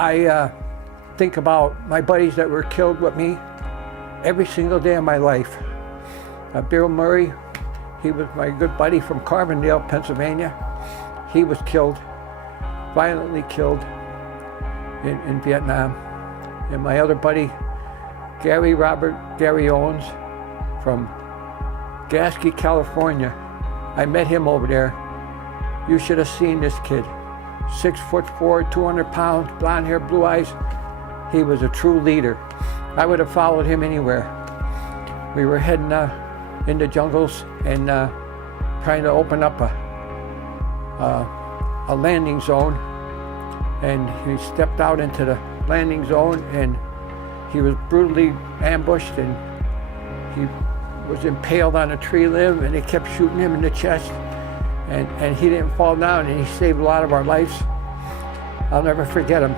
I think about my buddies that were killed with me every single day of my life. Bill Murray, he was my good buddy from Carbondale, Pennsylvania. He was killed, violently killed in Vietnam. And my other buddy, Gary Owens from Gasky, California. I met him over there. You should have seen this kid. 6'4", 200 pounds, blonde hair, blue eyes. He was a true leader. I would have followed him anywhere. We were heading in the jungles and trying to open up a landing zone. And he stepped out into the landing zone and he was brutally ambushed and he was impaled on a tree limb and they kept shooting him in the chest. And he didn't fall down and he saved a lot of our lives. I'll never forget him.